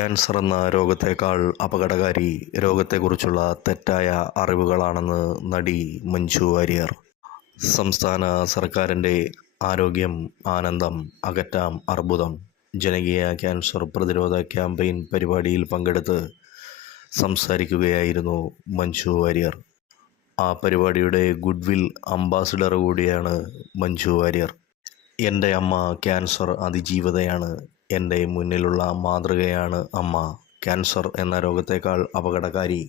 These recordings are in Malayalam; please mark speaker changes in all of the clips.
Speaker 1: ക്യാൻസർ എന്ന രോഗത്തേക്കാൾ അപകടകാരി രോഗത്തെക്കുറിച്ചുള്ള തെറ്റായ അറിവുകളാണെന്ന് നടി മഞ്ജു വാര്യർ സംസ്ഥാന സർക്കാരിൻ്റെ ആരോഗ്യം ആനന്ദം അകറ്റാം അർബുദം ജനകീയ ക്യാൻസർ പ്രതിരോധ ക്യാമ്പയിൻ പരിപാടിയിൽ പങ്കെടുത്ത് സംസാരിക്കുകയായിരുന്നു മഞ്ജു വാര്യർ ആ പരിപാടിയുടെ ഗുഡ്വിൽ അംബാസിഡർ കൂടിയാണ് മഞ്ജു വാര്യർ എൻ്റെ അമ്മ ക്യാൻസർ അതിജീവതയാണ് എൻ്റെ മുന്നിലുള്ള മാതൃകയാണ് അമ്മ ക്യാൻസർ എന്ന രോഗത്തേക്കാൾ അപകടകാരി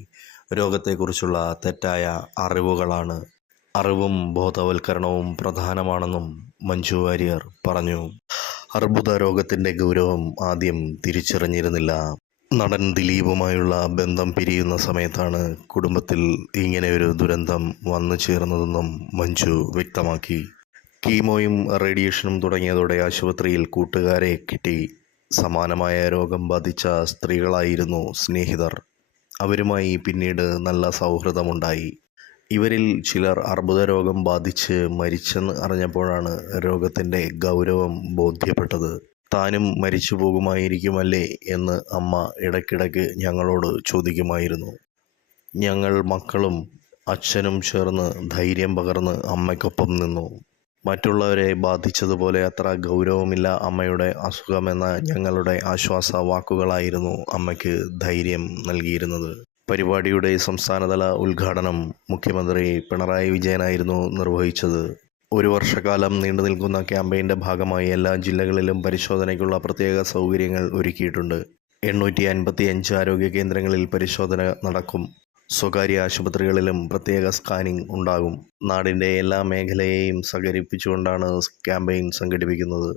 Speaker 1: രോഗത്തെക്കുറിച്ചുള്ള തെറ്റായ അറിവുകളാണ് അറിവും ബോധവൽക്കരണവും പ്രധാനമാണെന്നും മഞ്ജു വാര്യർ പറഞ്ഞു അർബുദ രോഗത്തിൻ്റെ ഗൗരവം ആദ്യം തിരിച്ചറിഞ്ഞിരുന്നില്ല നടൻ ദിലീപുമായുള്ള ബന്ധം പിരിയുന്ന സമയത്താണ് കുടുംബത്തിൽ ഇങ്ങനെയൊരു ദുരന്തം വന്നു ചേർന്നതെന്നും മഞ്ജു വ്യക്തമാക്കി കീമോയും റേഡിയേഷനും തുടങ്ങിയതോടെ ആശുപത്രിയിൽ കൂട്ടുകാരെ കിട്ടി സമാനമായ രോഗം ബാധിച്ച സ്ത്രീകളായിരുന്നു സ്നേഹിതർ അവരുമായി പിന്നീട് നല്ല സൗഹൃദമുണ്ടായി ഇവരിൽ ചിലർ അർബുദ രോഗം ബാധിച്ച് മരിച്ചെന്ന് അറിഞ്ഞപ്പോഴാണ് രോഗത്തിൻ്റെ ഗൗരവം ബോധ്യപ്പെട്ടത് താനും മരിച്ചു പോകുമായിരിക്കുമല്ലേ എന്ന് അമ്മ ഇടയ്ക്കിടയ്ക്ക് ഞങ്ങളോട് ചോദിക്കുമായിരുന്നു ഞങ്ങൾ മക്കളും അച്ഛനും ചേർന്ന് ധൈര്യം പകർന്ന് അമ്മയ്ക്കൊപ്പം നിന്നു മറ്റുള്ളവരെ ബാധിച്ചതുപോലെ അത്ര ഗൗരവമില്ല അമ്മയുടെ അസുഖമെന്ന ഞങ്ങളുടെ ആശ്വാസ വാക്കുകളായിരുന്നു അമ്മയ്ക്ക് ധൈര്യം നൽകിയിരുന്നത് പരിപാടിയുടെ സംസ്ഥാനതല ഉദ്ഘാടനം മുഖ്യമന്ത്രി പിണറായി വിജയനായിരുന്നു നിർവഹിച്ചത് ഒരു വർഷക്കാലം നീണ്ടു നിൽക്കുന്ന ക്യാമ്പയിൻ്റെ ഭാഗമായി എല്ലാ ജില്ലകളിലും പരിശോധനയ്ക്കുള്ള പ്രത്യേക സൗകര്യങ്ങൾ ഒരുക്കിയിട്ടുണ്ട് എണ്ണൂറ്റി അൻപത്തി അഞ്ച് ആരോഗ്യ കേന്ദ്രങ്ങളിൽ പരിശോധന നടക്കും സ്വകാര്യ ആശുപത്രികളിലും പ്രത്യേക സ്കാനിംഗ് ഉണ്ടാകും നാടിൻ്റെ എല്ലാ മേഖലയെയും സഹകരിപ്പിച്ചുകൊണ്ടാണ് ക്യാമ്പയിൻ സംഘടിപ്പിക്കുന്നത്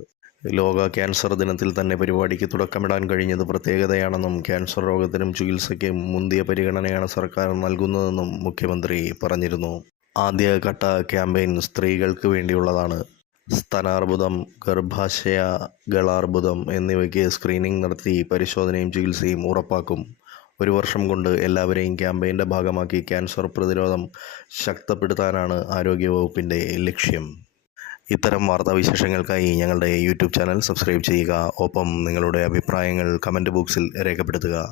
Speaker 1: ലോക ക്യാൻസർ ദിനത്തിൽ തന്നെ പരിപാടിക്ക് തുടക്കമിടാൻ കഴിഞ്ഞത് പ്രത്യേകതയാണെന്നും ക്യാൻസർ രോഗത്തിനും ചികിത്സയ്ക്കും മുന്തിയ പരിഗണനയാണ് സർക്കാർ നൽകുന്നതെന്നും മുഖ്യമന്ത്രി പറഞ്ഞിരുന്നു ആദ്യഘട്ട ക്യാമ്പയിൻ സ്ത്രീകൾക്ക് വേണ്ടിയുള്ളതാണ് സ്തനാർബുദം ഗർഭാശയ ഗളാർബുദം എന്നിവയ്ക്ക് സ്ക്രീനിംഗ് നടത്തി പരിശോധനയും ചികിത്സയും ഉറപ്പാക്കും ഒരു വർഷം കൊണ്ട് എല്ലാവരെയും ക്യാമ്പയിൻ്റെ ഭാഗമാക്കി ക്യാൻസർ പ്രതിരോധം ശക്തപ്പെടുത്താനാണ് ആരോഗ്യവകുപ്പിൻ്റെ ലക്ഷ്യം ഇത്തരം വാർത്താവിശേഷങ്ങൾക്കായി ഞങ്ങളുടെ യൂട്യൂബ് ചാനൽ സബ്സ്ക്രൈബ് ചെയ്യുക ഒപ്പം നിങ്ങളുടെ അഭിപ്രായങ്ങൾ കമൻറ്റ് ബോക്സിൽ രേഖപ്പെടുത്തുക